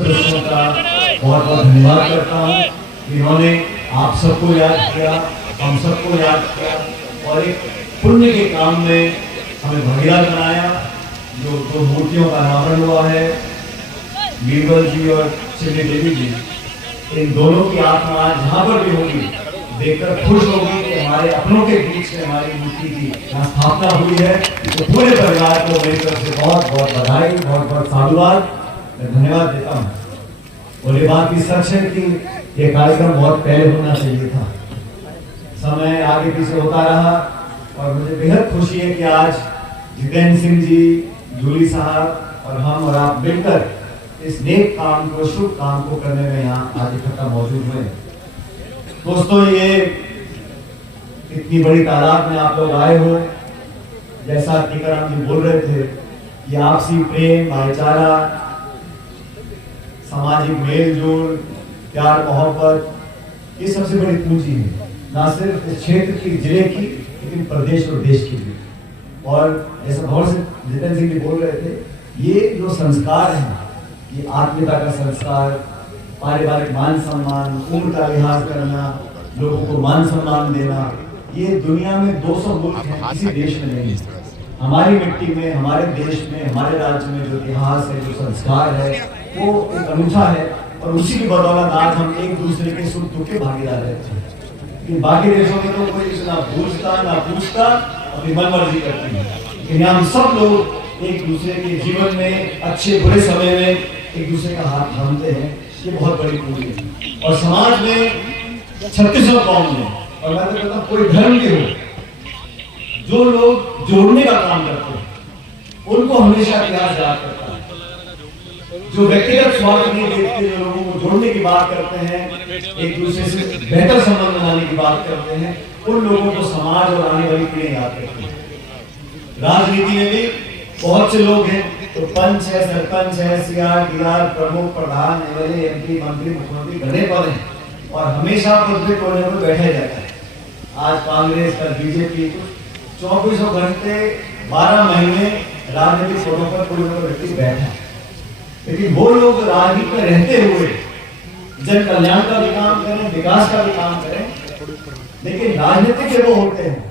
सदस्यों का बहुत बहुत धन्यवाद करता हूँ। इन्होंने आप सबको याद किया, हम सबको याद किया और एक पुण्य के काम में हमें भागीदार बनाया। जो दो मूर्तियों का अनावरण हुआ है, बीरबल जी और श्री देवी जी, इन दोनों की आत्मा जहाँ पर भी होगी देखकर खुश होगी कि हमारे अपनों के बीच में हमारी मूर्ति की यहाँ स्थापना हुई है। तो पूरे परिवार को मेरी तरफ से बहुत बहुत बधाई, बहुत बहुत साधुवाद, धन्यवाद देता हूँ। और ये बात भी सच है कि ये कार्यक्रम बहुत पहले होना चाहिए था, समय आगे पीछे होता रहा और मुझे बेहद खुशी है कि आज जितेंद्र सिंह जी, जूली साहब और हम और आप मिलकर इस नेक काम को, शुभ काम को करने में यहाँ आज इकट्ठा मौजूद हुए। दोस्तों, ये इतनी बड़ी तादाद में आप लोग आए हो, जैसा टीकाराम जी बोल रहे थे, ये आपसी प्रेम, भाईचारा, सामाजिक मेल जोल, प्यार मोहब्बत, ये सबसे बड़ी पूंजी है, ना सिर्फ इस क्षेत्र की, जिले की, लेकिन प्रदेश और देश की भी। और जैसा बहुत से जितेंद्र सिंह जी बोल रहे थे, ये जो संस्कार हैं, ये आत्मीयता का संस्कार, पारिवारिक मान सम्मान, उम्र का लिहाज करना, लोगों को मान सम्मान देना, ये दुनिया में 200 मुल्क हैं, किसी देश में नहीं। हमारी मिट्टी में, हमारे देश में, हमारे राज्य में जो इतिहास है, जो संस्कार है, वो एक अनूठा है और उसी की बदौलत आज हम एक दूसरे के सुख दुख के भागीदार रहते हैं। लेकिन बाकी देशों में तो कोई ना पूछता ना पूछता, अपनी मनमर्जी करती है। लेकिन हम सब लोग एक दूसरे के जीवन में, अच्छे बुरे समय में एक दूसरे का हाथ थामते हैं, ये बहुत बड़ी पूंजी है। और समाज में 36 कौम में, और मैं तो कहता हूँ कोई धर्म के हो, जो लोग जोड़ने का काम करते हैं उनको हमेशा इतिहास याद करता है। जो व्यक्तिगत स्वार्थ नहीं देखते, जो लोगों को जोड़ने की बात करते हैं, एक दूसरे से बेहतर संबंध बनाने की बात करते हैं, उन लोगों को समाज और आने वाली पीढ़ी याद करती है। राजनीति में भी बहुत से लोग हैं, तो पंच है, सरपंच है, सीआर, डीआर, प्रमुख, प्रधान, एमएलए, एमपी, मंत्री, मुख्यमंत्री घने पद हैं और हमेशा पद पे कोने पर बैठा जाता है। आज कांग्रेस, कल बीजेपी, 24 घंटे 12 महीने राजनीतिक पदों पर कोई व्यक्ति बैठा है। लेकिन वो लोग राजनीति में रहते हुए जन कल्याण का भी काम करें, विकास का भी काम करें, लेकिन राजनीति के वो होते हैं,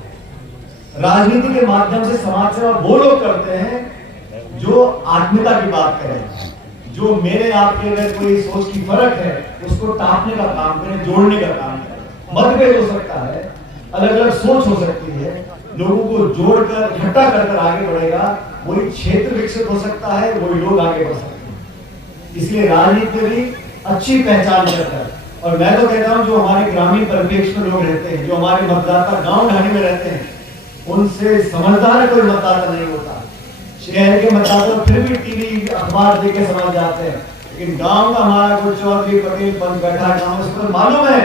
राजनीति के माध्यम से समाज सेवा वो लोग करते हैं जो आत्मीयता की बात करें, जो मेरे आपके अगर कोई सोच की फर्क है उसको टापने का काम करें, जोड़ने का काम करें। मतभेद हो सकता है, अलग अलग सोच हो सकती है, लोगों को जोड़कर इकट्ठा कर आगे बढ़ेगा, वही क्षेत्र विकसित हो सकता है, वही लोग आगे बढ़ सकते हैं। इसलिए राजनीति भी अच्छी पहचान करता है। और मैं तो कहता हूँ जो हमारे ग्रामीण परिप्रेक्ष्य में लोग रहते हैं, जो हमारे मतदाता गांव ढाणी में रहते हैं, उनसे समझदार कोई मतदाता नहीं होता। शहर के मतदाता फिर भी टीवी अखबार देख के समझ जाते हैं, लेकिन गांव का हमारा कोई चौधरी पटेल पंच बैठा गाँव, उसको मालूम है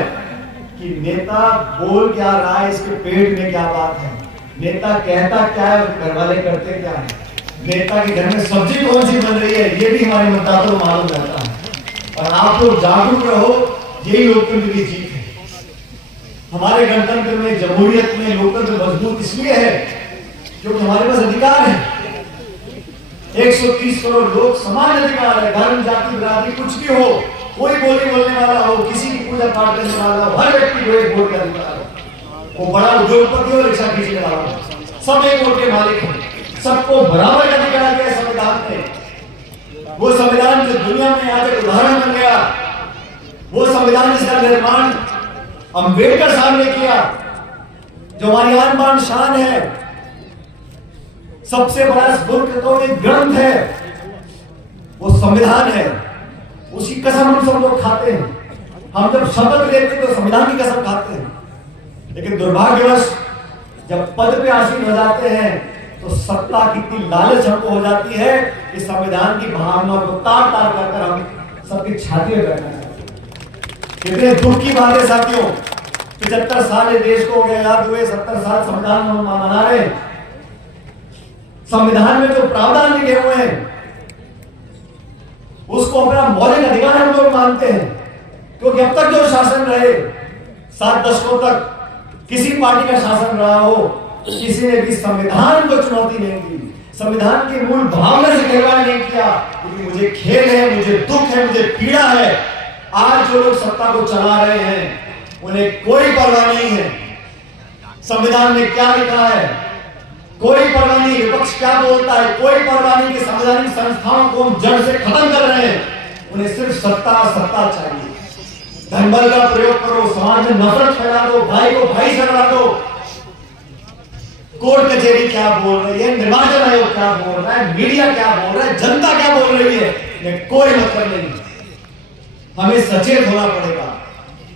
कि नेता बोल क्या रहा है, इसके पेट में क्या बात है, नेता कहता क्या है, घर वाले करते क्या है, नेता के घर में सब्जी कौन सी बन रही है, ये भी हमारे मतदाता को मालूम रहता है। और आप लोग जागरूक रहो, यही लोकतंत्र की जीत है। हमारे गणतंत्र में, जमहूरियत में लोकतंत्र मजबूत इसलिए है क्योंकि हमारे पास अधिकार है। 130 करोड़ लोग समान अधिकार है, धर्म, जाति, बिरादरी कुछ भी हो, कोई बोली बोलने वाला हो, किसी की पूजा पाठ करने वाला हो, हर व्यक्ति को एक वोट का अधिकार है। वो बड़ा उद्योगपति हो, रिक्शा खींचने वाला हो, सब एक वोट के मालिक हैं। सबको बराबर का अधिकार दिया संविधान ने। वो संविधान जो दुनिया में आज एक उदाहरण बन गया, वो संविधान जिसका निर्माण अम्बेडकर साहब ने किया, जो हमारी आन बान शान है, सबसे बड़ा मुल्क तो एक ग्रंथ है, वो संविधान है। उसी कसम हम सब लोग खाते हैं। हम जब शपथ लेते हैं तो संविधान की कसम खाते हैं, लेकिन दुर्भाग्यवश जब पद पे आसीन हो जाते हैं तो सत्ता की इतनी लालच हमको हो जाती है कि संविधान की भावना को तार तार कर हम सबकी छाती में बैठना चाहते हैं। कितने दुख की बात है साथियों, 75 साल देश को हो गए याद हुए, 70 साल संविधान हम मना रहे। संविधान में जो प्रावधान लिखे हुए हैं उसको अपना मौलिक अधिकार हम लोग मानते हैं, क्योंकि अब तक जो शासन रहे 7 दशकों तक किसी पार्टी का शासन रहा हो, किसी ने भी संविधान को चुनौती नहीं दी, संविधान की मूल भावना से खिलवाड़ नहीं किया। क्योंकि मुझे खेद है, मुझे दुख है, मुझे पीड़ा है। आज जो लोग सत्ता को चला रहे हैं उन्हें कोई परवाह नहीं है संविधान में क्या लिखा है, कोई परवाह नहीं विपक्ष क्या बोलता है, कोई परवाह नहीं कि संवैधानिक संस्थाओं को हम जड़ से खत्म कर रहे हैं। उन्हें सिर्फ सत्ता चाहिए। धनबल का प्रयोग करो, समाज में नफरत फैला दो, भाई को भाई से लड़ा दो। कोर्ट कचहरी क्या बोल रही है, निर्वाचन आयोग क्या बोल रहा है, मीडिया क्या बोल रहा है, जनता क्या बोल रही है, ये कोई मतलब नहीं। हमें सचेत होना पड़ेगा।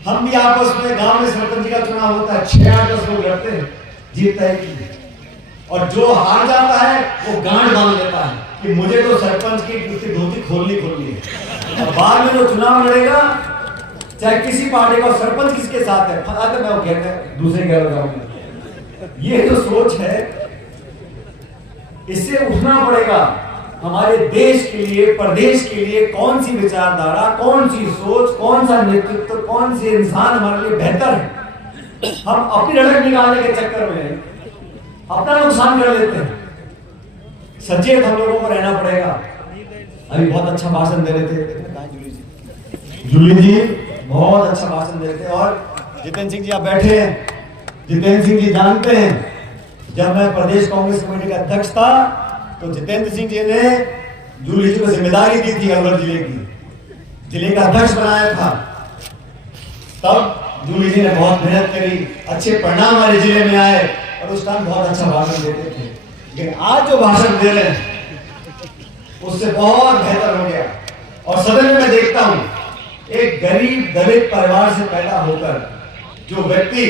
हम भी आपस में गांव में सरपंच का चुनाव होता है, 6-8 लोग लड़ते हैं, जीतता है कि, और जो हार जाता है वो गांड बांध लेता है कि मुझे तो सरपंच की धोती खोलनी है। और बाद में जो चुनाव लड़ेगा, चाहे किसी पार्टी का सरपंच किसके साथ है, पता तो मैं वो कहता है दूसरे घर जाऊंगा। ये जो सोच है, इससे उठना पड़ेगा। हमारे देश के लिए, प्रदेश के लिए कौन सी विचारधारा, कौन सी सोच, कौन सा नेतृत्व, कौन सी इंसान हमारे लिए बेहतर है। हम अपनी लड़क निकालने के चक्कर में अपना नुकसान कर लेते हैं। सचेत हम लोगों को रहना पड़ेगा। अभी बहुत अच्छा भाषण दे रहे थे जूली जी, बहुत अच्छा भाषण दे रहे थे। और जितेंद्र सिंह जी आप बैठे हैं, जितेंद्र सिंह जी जानते हैं, जब मैं प्रदेश कांग्रेस कमेटी का अध्यक्ष था तो जितेंद्र सिंह जी ने जूली जी को जिम्मेदारी दी थी अलवर जिले की, जिले का अध्यक्ष बनाया था। तब जूली जी ने बहुत मेहनत करी, अच्छे परिणाम हमारे जिले में आए और उस टाइम बहुत अच्छा भाषण देते थे। लेकिन आज जो भाषण दे रहे हैं उससे बहुत बेहतर हो गया। और सदन में मैं देखता हूं, एक गरीब दलित परिवार से पैदा होकर जो व्यक्ति